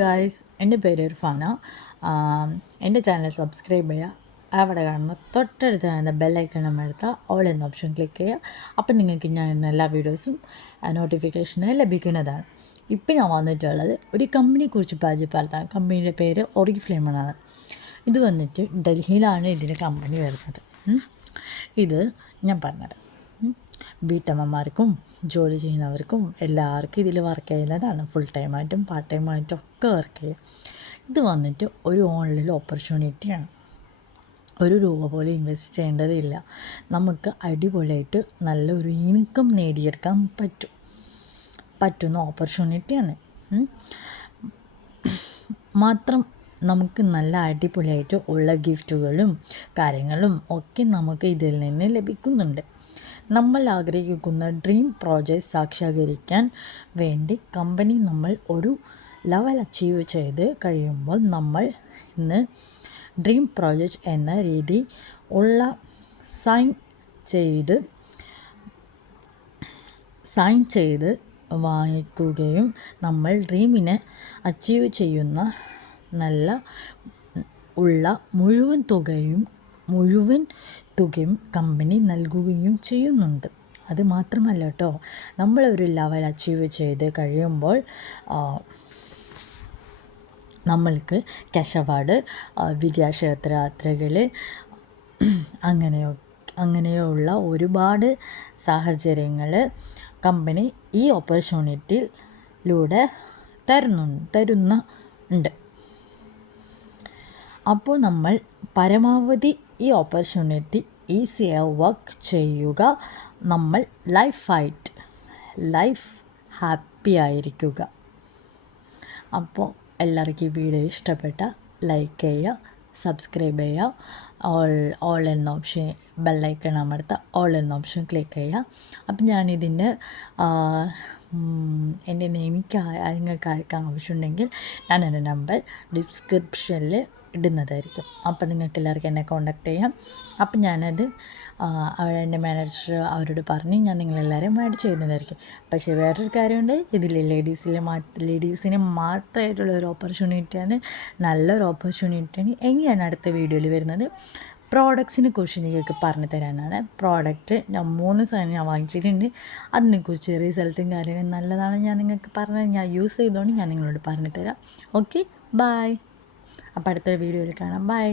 Guys, എൻ്റെ പേര് ഇർഫാന. എൻ്റെ ചാനൽ സബ്സ്ക്രൈബ് ചെയ്യുക. അവിടെ കാണുന്ന തൊട്ടടുത്ത് കാണുന്ന ബെല്ലൈക്കൺ അമർത്തുക, ഓൾ എന്ന ഓപ്ഷൻ ക്ലിക്ക് ചെയ്യുക. അപ്പം നിങ്ങൾക്ക് ഞാൻ ഇന്ന് എല്ലാ വീഡിയോസും നോട്ടിഫിക്കേഷനായി ലഭിക്കുന്നതാണ്. ഇപ്പം ഞാൻ വന്നിട്ടുള്ളത് ഒരു കമ്പനിയെക്കുറിച്ച് പരിചയപ്പെടുത്താം. കമ്പനിയുടെ പേര് ഒറിഫ്ലെയിം എന്നാണ്. ഇത് വന്നിട്ട് ഡൽഹിയിലാണ് ഇതിൻ്റെ കമ്പനി വരുന്നത്. ഇത് ഞാൻ പറഞ്ഞത് വീട്ടമ്മമാർക്കും ജോലി ചെയ്യുന്നവർക്കും എല്ലാവർക്കും ഇതിൽ വർക്ക് ചെയ്യുന്നതാണ്. ഫുൾ ടൈമായിട്ടും പാർട്ട് ടൈമായിട്ടും ഒക്കെ വർക്ക് ചെയ്യും. ഇത് വന്നിട്ട് ഒരു ഓൺലൈൻ ഓപ്പർച്യൂണിറ്റിയാണ്. ഒരു രൂപ പോലും ഇൻവെസ്റ്റ് ചെയ്യേണ്ടതില്ല. നമുക്ക് അടിപൊളിയായിട്ട് നല്ലൊരു ഇൻകം നേടിയെടുക്കാൻ പറ്റുന്ന ഓപ്പർച്യൂണിറ്റിയാണ്. മാത്രം നമുക്ക് നല്ല അടിപൊളിയായിട്ട് ഉള്ള ഗിഫ്റ്റുകളും കാര്യങ്ങളും ഒക്കെ നമുക്ക് ഇതിൽ നിന്ന് ലഭിക്കുന്നുണ്ട്. നമ്മൾ ആഗ്രഹിക്കുന്ന ഡ്രീം പ്രോജക്റ്റ് സാക്ഷാത്കരിക്കാൻ വേണ്ടി കമ്പനി നമ്മൾ ഒരു ലെവൽ അച്ചീവ് ചെയ്ത് കഴിയുമ്പോൾ നമ്മൾ ഇന്ന് ഡ്രീം പ്രോജക്റ്റ് എന്ന രീതി ഉള്ള സൈൻ ചെയ്ത് വാങ്ങിക്കുകയും നമ്മൾ ഡ്രീമിനെ അച്ചീവ് ചെയ്യുന്ന നല്ല ഉള്ള മുഴുവൻ തുകയും കമ്പനി നൽകുകയും ചെയ്യുന്നുണ്ട്. അത് മാത്രമല്ല കേട്ടോ, നമ്മളൊരു ലെവൽ അച്ചീവ് ചെയ്ത് കഴിയുമ്പോൾ നമ്മൾക്ക് ക്യാഷ് അവാർഡ്, വിദേശ യാത്രകൾ അങ്ങനെയുള്ള ഒരുപാട് സാഹചര്യങ്ങൾ കമ്പനി ഈ ഓപ്പർച്യൂണിറ്റിയിലൂടെ തരുന്നുണ്ട്. അപ്പോൾ നമ്മൾ പരമാവധി ഈ ഓപ്പർച്യൂണിറ്റി ഈസിയായി വർക്ക് ചെയ്യുക. നമ്മൾ ലൈഫ് ഹാപ്പി ആയിരിക്കുക. അപ്പോൾ എല്ലാവർക്കും ഈ വീഡിയോ ഇഷ്ടപ്പെട്ട ലൈക്ക് ചെയ്യുക, സബ്സ്ക്രൈബ് ചെയ്യുക, ഓൾ എന്ന ഓപ്ഷൻ ബെല്ലൈക്കൺ അമർത്തുക, ഓൾ എന്ന ഓപ്ഷൻ ക്ലിക്ക് ചെയ്യുക. അപ്പം ഞാനിതിൻ്റെ എൻ്റെ നിങ്ങൾക്ക് ആർക്കും ആവശ്യമുണ്ടെങ്കിൽ ഞാൻ എൻ്റെ നമ്പർ ഡിസ്ക്രിപ്ഷനിൽ ഇടുന്നതായിരിക്കും. അപ്പം നിങ്ങൾക്ക് എല്ലാവർക്കും എന്നെ കോൺടാക്ട് ചെയ്യാം. അപ്പം ഞാനത് എൻ്റെ മാനേജർ അവരോട് പറഞ്ഞ് ഞാൻ നിങ്ങളെല്ലാവരും മേടിച്ച് ചെയ്യുന്നതായിരിക്കും. പക്ഷേ വേറൊരു കാര്യമുണ്ട്, ഇതിൽ ലേഡീസിന് മാത്രമായിട്ടുള്ളൊരു ഓപ്പർച്യൂണിറ്റിയാണ്, നല്ലൊരു ഓപ്പർച്യൂണിറ്റിയാണ്. എങ്കിൽ ഞാൻ അടുത്ത വീഡിയോയിൽ വരുന്നത് പ്രോഡക്ട്സിനെ കുറിച്ച് നിങ്ങൾക്ക് പറഞ്ഞു തരാനാണ്. പ്രോഡക്റ്റ് ഞാൻ 3 സാധനം ഞാൻ വാങ്ങിച്ചിട്ടുണ്ട്. അതിനെക്കുറിച്ച് റിസൾട്ടും കാര്യങ്ങളും നല്ലതാണ് ഞാൻ നിങ്ങൾക്ക് ഞാൻ യൂസ് ചെയ്തുകൊണ്ട് ഞാൻ നിങ്ങളോട് പറഞ്ഞു തരാം. Okay, bye. അപ്പോൾ അടുത്തൊരു വീഡിയോയിൽ കാണാം. ബൈ.